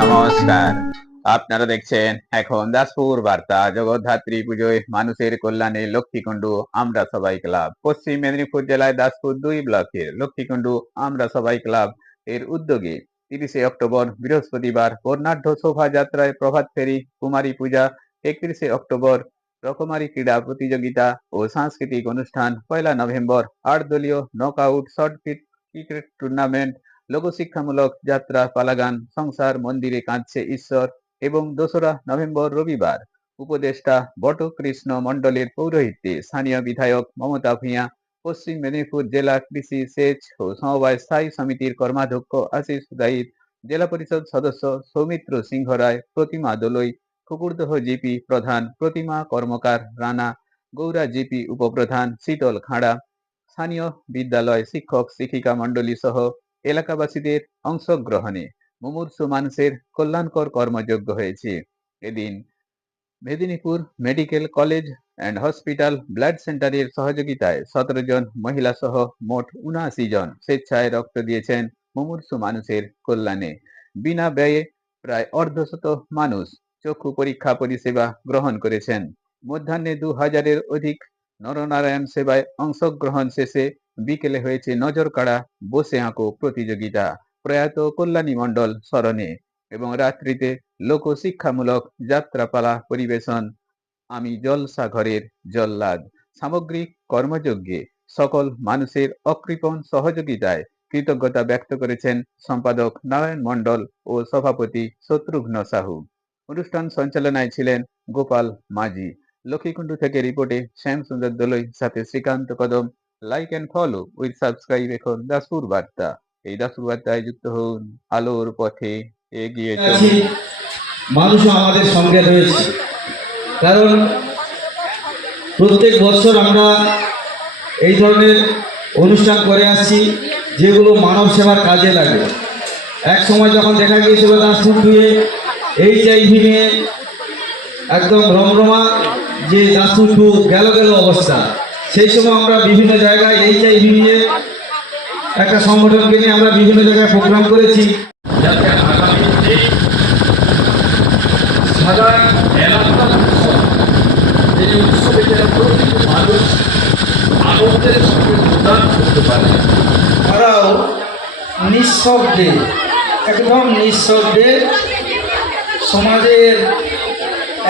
নমস্কার। আপনারা দেখছেন এখন দাসপুর বার্তা, জগদ্ধাত্রী পুজোয় মানুষের কল্যাণে লক্ষ্মীকুণ্ডু, আমরা সবাই ক্লাব। পশ্চিম মেদিনীপুর জেলায় দাসপুর দুই ব্লকের লক্ষ্মীকুণ্ডু, আমরা সবাই ক্লাব এর উদ্যোগে তিরিশে অক্টোবর বৃহস্পতিবার বর্ণাঢ্য শোভাযাত্রায় প্রভাত ফেরি, কুমারী পূজা, একত্রিশে অক্টোবর রকমারি ক্রীড়া প্রতিযোগিতা ও সাংস্কৃতিক অনুষ্ঠান, পয়লা নভেম্বর আট দলীয় knock out short pitch cricket tournament লোকশিক্ষামূলক যাত্রা পালাগান সংসার, মন্দিরে কাঁদছে ঈশ্বর এবং দোসরা নভেম্বর রবিবার উপদেষ্টা বটকৃষ্ণ মণ্ডলের পৌরোহিত্যে স্থানীয় বিধায়ক মমতা ভূঁইয়া, পশ্চিম মেদিনীপুর জেলা কৃষি সেচ ও সমবায় স্থায়ী সমিতির কর্মাধ্যক্ষ আশিস দায়িত জেলা পরিষদ সদস্য সৌমিত্র সিংহ রায়, প্রতিমা দলই কুকুরদহ জিপি প্রধান, প্রতিমা কর্মকার রানা, গৌরা জিপি উপপ্রধান শীতল খাঁড়া, স্থানীয় বিদ্যালয় শিক্ষক, শিক্ষিকা মণ্ডলী সহ এলাকাবাসীদের অংশগ্রহণে মুমূর্ষু মানুষের কল্যাণকর কর্মযোগ্য হয়েছে। এদিন Medinipur medical college and hospital blood সেন্টারের সহযোগিতায় সতেরো জন মহিলা সহ মোট উনআশি জন স্বেচ্ছায় রক্ত দিয়েছেন মুমূর্ষু মানুষের কল্যাণে। বিনা ব্যয়ে প্রায় অর্ধশত মানুষ চক্ষু পরীক্ষা পরিষেবা গ্রহণ করেছেন। মধ্যাহ্নে দু হাজারের অধিক নরনারায়ণ সেবায় অংশগ্রহণ শেষে বিকেলে হয়েছে নজর কাড়া বসে আঁকো প্রতিযোগিতা। প্রয়াত কল্যাণী মণ্ডল স্মরণে এবং রাত্রিতে লোক শিক্ষামূলক যাত্রাপালা পরিবেশন। আমি জলসা ঘরের জল্লাদ। সামগ্রিক কর্মযজ্ঞে সকল মানুষের অকৃপণ সহযোগিতায় কৃতজ্ঞতা ব্যক্ত করেছেন সম্পাদক নারায়ণ মণ্ডল ও সভাপতি শত্রুঘ্ন সাহু। অনুষ্ঠান সঞ্চালনায় ছিলেন গোপাল মাঝি। লক্ষ্মীকুণ্ডু থেকে রিপোর্টে শ্যাম সুন্দর দলই, সাথে Srikanta Kadam like and follow with subscribe এখন দাসপুর বার্তা। এই দাসপুর বার্তায় যুক্ত হন আলোর পথে এগিয়ে চলুন। মানুষও আমাদের সঙ্গে রয়েছে। কারণ প্রত্যেক বছর আমরা এই ধরনের অনুষ্ঠান করে আসছি যেগুলো মানব সেবার কাজে লাগে। এক সময় যখন দেখা গিয়েছিল দাসপুর টুয়ে এইচআইভি নিয়ে একদম রমরমা যে দাসপুর গেল গেল অবস্থা। সেই সময় আমরা বিভিন্ন জায়গায় এইচআইভি নিয়ে একটা সংগঠনকে নিয়ে আমরা বিভিন্ন জায়গায় প্রোগ্রাম করেছি। উৎসব এই মানুষ করতে পারে তারাও নিঃশব্দে, একদম নিঃশব্দে সমাজের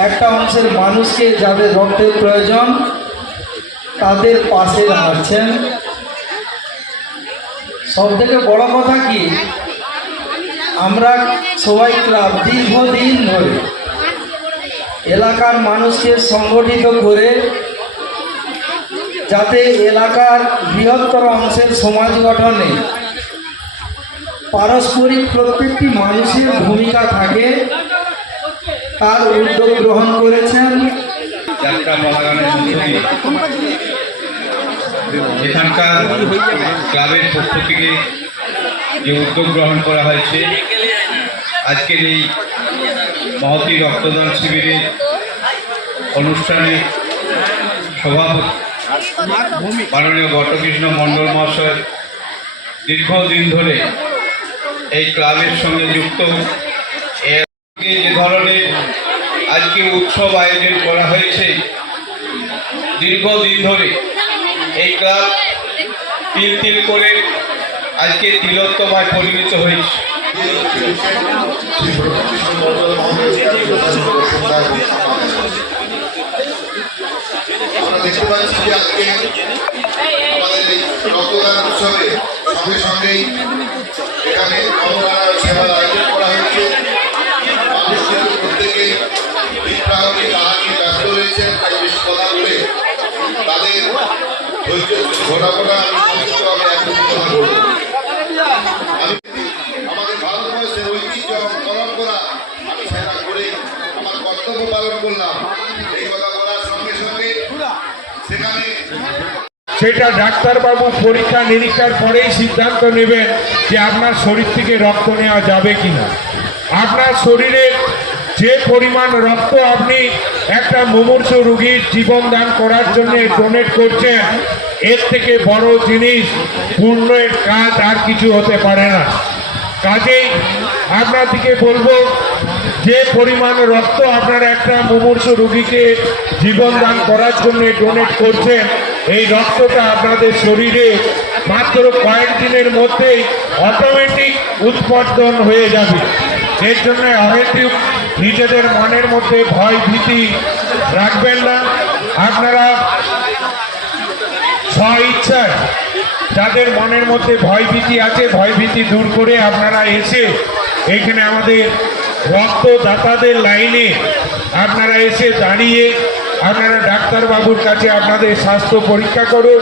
একটা অংশের মানুষকে যাদের রক্তের প্রয়োজন তাদের পাশে দাঁড়াচ্ছেন সব থেকে বড় কথা কি? আমরা সবাই ক্লাব দীর্ঘদিন ধরে এলাকার মানুষকে সংগঠিত করে যাতে এলাকার বৃহত্তর অংশের সমাজ গঠনে পারস্পরিক প্রত্যেকটি মানুষের ভূমিকা থাকে, তার উদ্যোগ গ্রহণ করেছেন। এখানকার ক্লাবের পক্ষ থেকে যে উদ্যোগ গ্রহণ করা হয়েছে, আজকের এই মহতি রক্তদান শিবিরের অনুষ্ঠানে সভাপতি মাননীয় বটকৃষ্ণ মণ্ডল মহাশয় দীর্ঘদিন ধরে এই ক্লাবের সঙ্গে যুক্ত। এ ধরনের আজকে উৎসব আয়োজন করা হয়েছে। দীর্ঘদিন ধরে এই ক্লাব তিল তিল করে আজকে তিলোত্তমায় পরিণত হয়েছে। দেখতে পাচ্ছি যে আজকে আমাদের এই রক্তদান উৎসবে সঙ্গে সঙ্গেই এখানে সেবার আয়োজন ধৈর্য ঘোরাফোরা আমি সমস্ত আমি একদম কথা বলব। আমি আমাদের ভারতবর্ষের ঐতিহ্য পরম্পরা আমি সেরা করে আমার কর্তব্য পালন করলাম। এই কথা বলার সঙ্গে সঙ্গে সেখানে সেটা ডাক্তারবাবু পরীক্ষা নিরীক্ষার পরেই সিদ্ধান্ত নেবেন যে আপনার শরীর থেকে রক্ত নেওয়া যাবে কিনা। আপনার শরীরে যে পরিমাণ রক্ত আপনি একটা মুমূর্ষ রোগীর জীবন দান করার জন্য ডোনেট করছেন এর থেকে বড় জিনিস পূর্ণের কাজ আর কিছু হতে পারে না। কাজেই আপনার দিকে বলব, যে পরিমাণ রক্ত আপনারা একটা মুমূর্ষ রোগীকে জীবনদান করার জন্য ডোনেট করছেন, এই রক্তটা আপনাদের শরীরে মাত্র কয়েকদিনের মধ্যেই অটোমেটিক উৎপাদন হয়ে যাবে। এর জন্য অহেতুক নিজেদের মনের মধ্যে ভয় ভীতি রাখবেন না। আপনারা ইচ্ছায় যাদের মনের মধ্যে ভয়ভীতি আছে, ভয়ভীতি দূর করে আপনারা এসে এখানে আমাদের রক্তদাতাদের লাইনে আপনারা এসে দাঁড়িয়ে আপনারা ডাক্তারবাবুর কাছে আপনাদের স্বাস্থ্য পরীক্ষা করুন।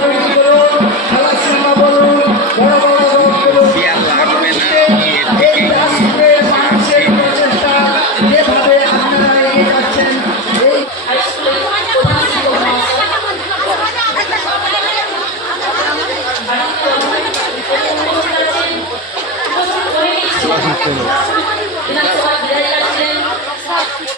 对。